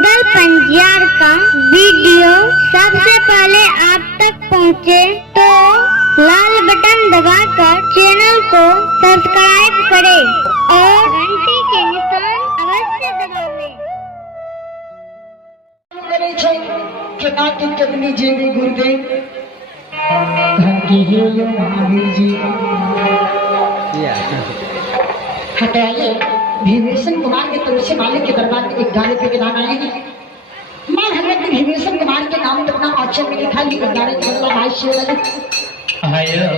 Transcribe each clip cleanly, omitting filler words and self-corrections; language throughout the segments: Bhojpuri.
रुदल पंजियार का वीडियो सबसे पहले आप तक पहुंचे तो लाल बटन दबाकर चैनल को सब्सक्राइब करें और घंटी के निशान अवश्य दबावें। कदमी जेवी गुरुदेव महावीर जी हटाइए। भीमेशन कुमार के तरफ से मालिक के दरबार में एक गाने पे गाना आएगी। मां हजरत भीमेशन कुमार के नाम पर अपना ऑप्शन में लिखा लिखा गाने का मतलब भाष्य वाला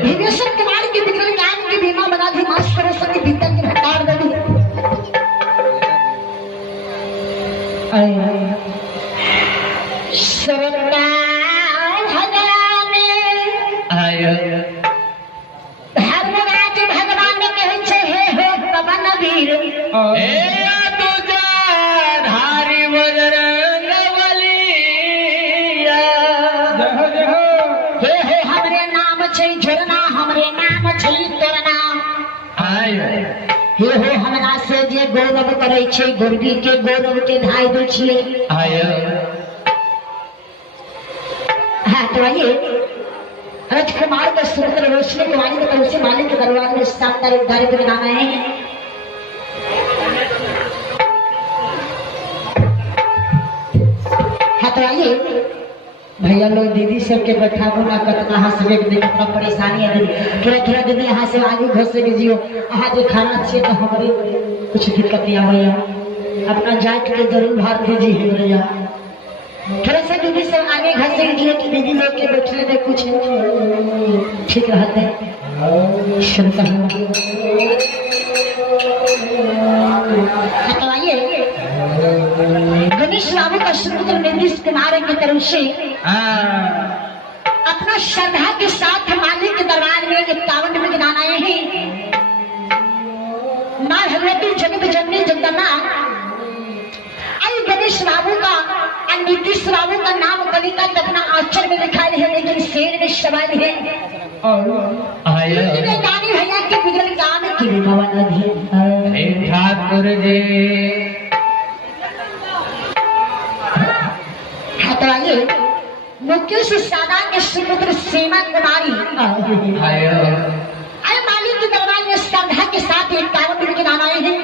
भीमेशन कुमार के बिगड़ नाम के बीमा बना दी मां सरस्वती भीतर के भटार दली सरता धर्मराज भगवान कहे छे हे हो पवन वीर धारी बजरंग बलिया हे हे हमरे नाम छै झरना हमरे नाम छै तोरना हे हो हमरा से जे गौरव करे छै गुरबी के गौरव के धाय दे छिए हाँ तो आइए राजकुमार का सुंदर रोशनी के वाणी की तरफ से मालिक के दरबार में शानदार एक गाने पे गाना है। हाँ तो आइए भैया लोग दीदी सबके बैठा बना कतना हंसबे के देख अपना परेशानी है थोड़ा थोड़ा दीदी यहाँ से आगे घुसे के जियो यहाँ जो खाना चाहिए तो हमारे कुछ दिक्कत नहीं भैया अपना जाट के जरूर भार दीजिए भैया थोड़ा सा दीदी सब आगे घसे दिए कि दीदी लोग के बैठने में कुछ ठीक रहते हैं सुनता हूँ। हटवाइए गणेश बाबू का सुंदर नीतीश कुमार की तरफ से अपना श्रद्धा के साथ मालिक के दरबार में 51 में गाना आए हैं। मां भगवती जगत जननी जगदम्बा गणेश बाबू का और नीतीश बाबू का नाम कलिका अपना अक्षर में लिखा है लेकिन शेर में सवाल है गानी भैया के बिगड़ गान की ठाकुर जी हटवाइए मुकेश सादा के सुपुत्र सीमा कुमारी अरे मालिक के दरबार में श्रद्धा के साथ 51 के गाना आए हैं।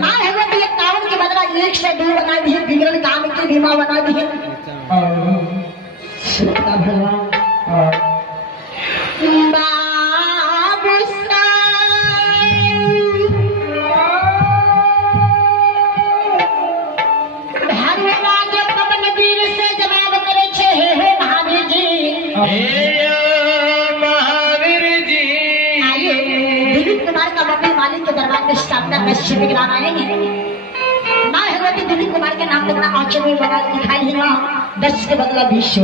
मां भगवती 51 के बदला 102 बना दिए बिगड़ काम की बीमा बना दिए भगवान धर्मराज पवन वीर से जवाब करे छे हे महावीर जी कुमार का मंदिर मालिक के दरबार में शानदार निश्चित गिराना है। मां भगवती दिलीप कुमार के नाम लगना आंचल में बना दिखाई है 10 के बदला 20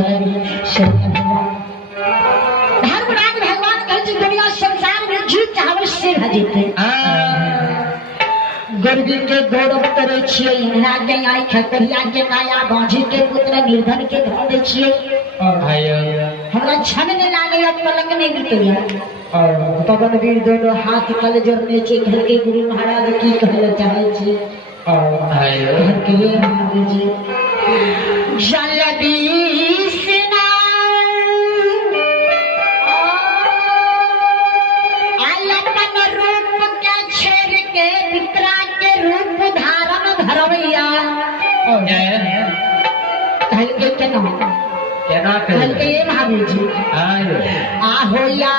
धर्मराज भगवान कहे दुनिया संसार में जीत चाहवे से जीते गर्वी के गौरव करे छिए इन्हा के आई खतरिया के काया बांझी के पुत्र निर्धन के धन दे छिए हमरा छन ने लागे अब पलक नहीं गिरते पवन वीर दोनों हाथ कल जोड़ने छे घर के गुरु महाराज की कहले चाहे छे घर के ये महाराज जी जल्दी सिना आयतन रूप के छेड़ के पितरा के रूप धारण धरवैया कहल के केना कहल के ये महावीर जी आहो या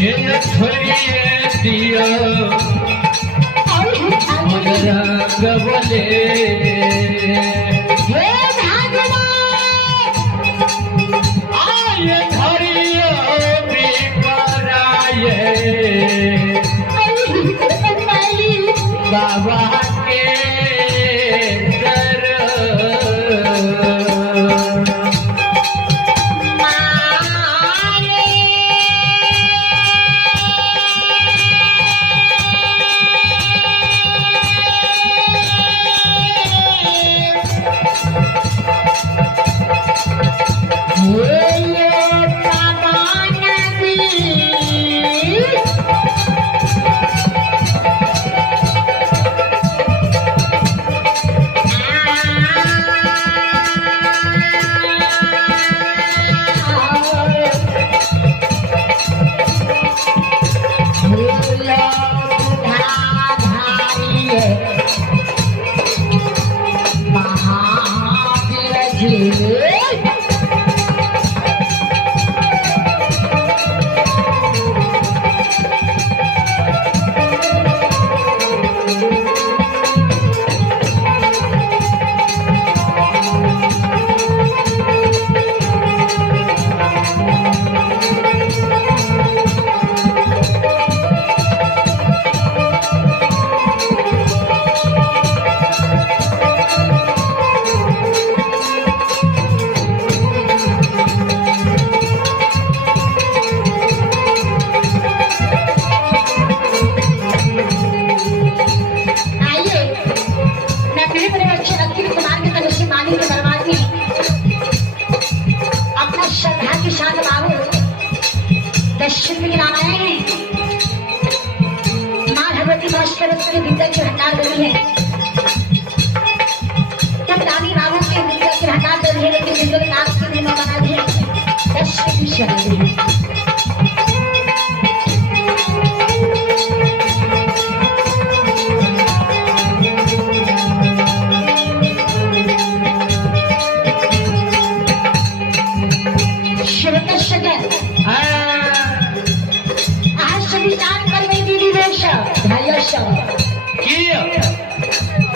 ये छोड़िए दियो रंग बोले आये धरियो बिपराये बाबा के दर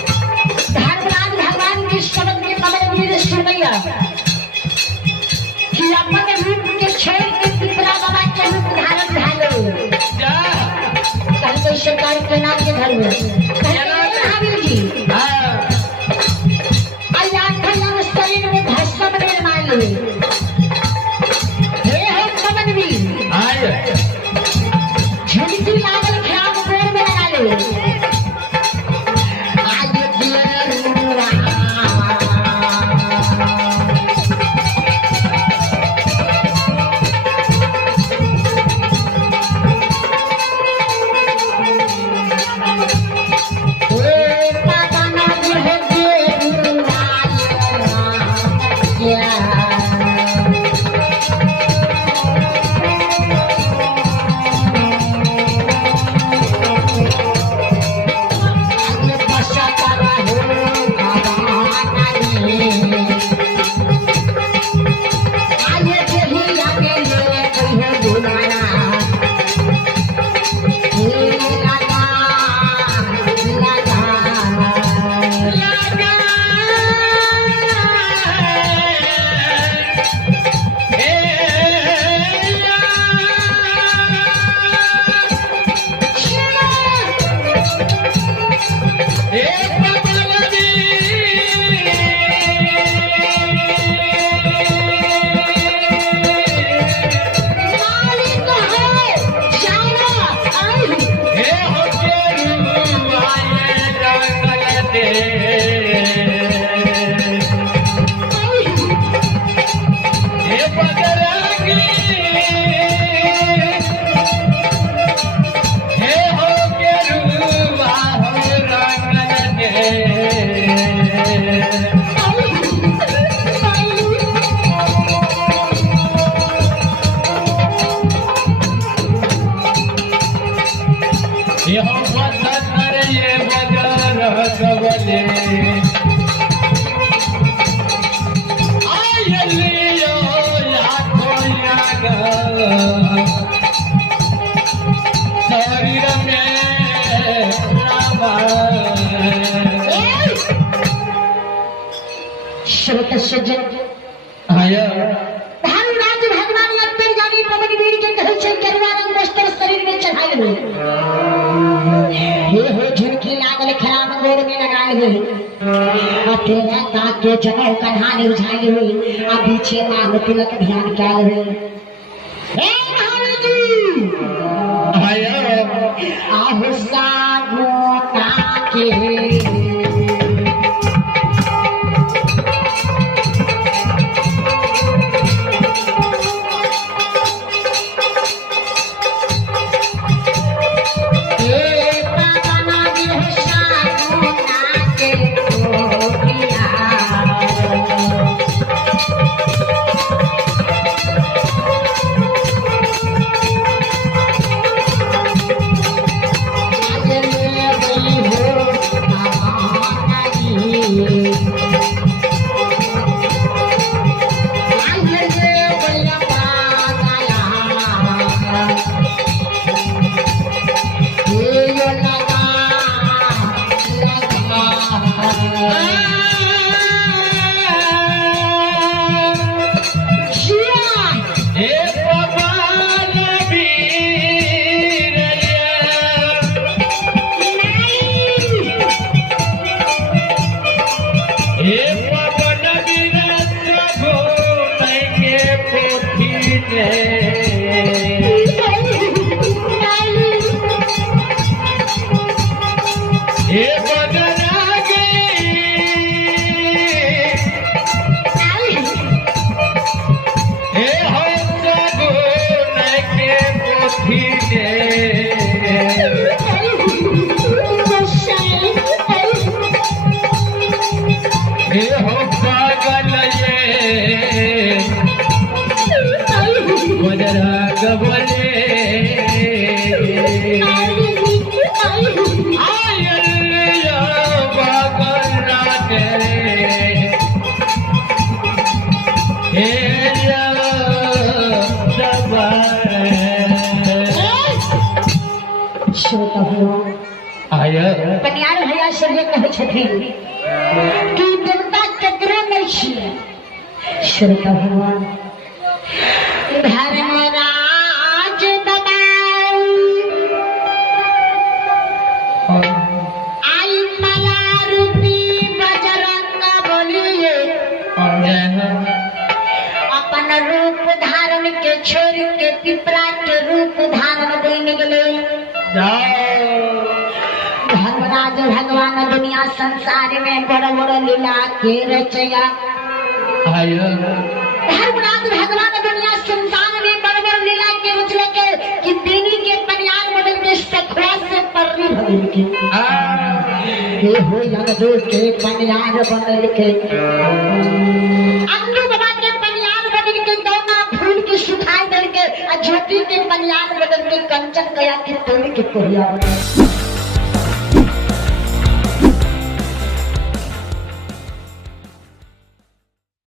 धर्मराज भगवान के शब्द के कमल में सुनैया कि अपन रूप के छोड़ के पिपरा बाबा के रूप धारण धालो कहीं कोई सरकार के नाम के धर्म महावीर जी अल्लाह शरीर में भस्म निर्माण हुए हे कमल भी झुमकी लागल ख्याल गोर में लगा लो जब आया धर्मराज भगवान अंतर्यामी पवन वीर के कहै छै करवा रंग वस्त्र शरीर में चढ़ाए हुए हे झुनकी लागल खराब गोड़ में लगाए हुए आ तेरा दांत के जगह कन्हाने उझाए हुए आ पीछे मांग तिलक ध्यान काल हुए हे महाराज आया आहु सागो काके कन्यार भैया से ये कहै छथिन कि देवता केकरो नहीं छियै श्रोता भगवान धर्मराज दबाऊ आई माला रूपी बजरंग बोलिए अपन रूप धारण के छोड़ के पिपरा के रूप धारण देने गेले धर्मराज भगवान दुनिया संसार में बड़ बड़ लीला के रचया धर्मराज भगवान दुनिया संसार में बड़ बड़ लीला के रचले के कि देनी के पनियार बदल के सखवा से पररी बदल के ये हो जगदो के पनियार बदल के अन्नू बाबा के पनियार बदल के दोना फूल की सुखाई दल के ज्योति के पनियार बदल के कंचन गया के तोड़ के कोरिया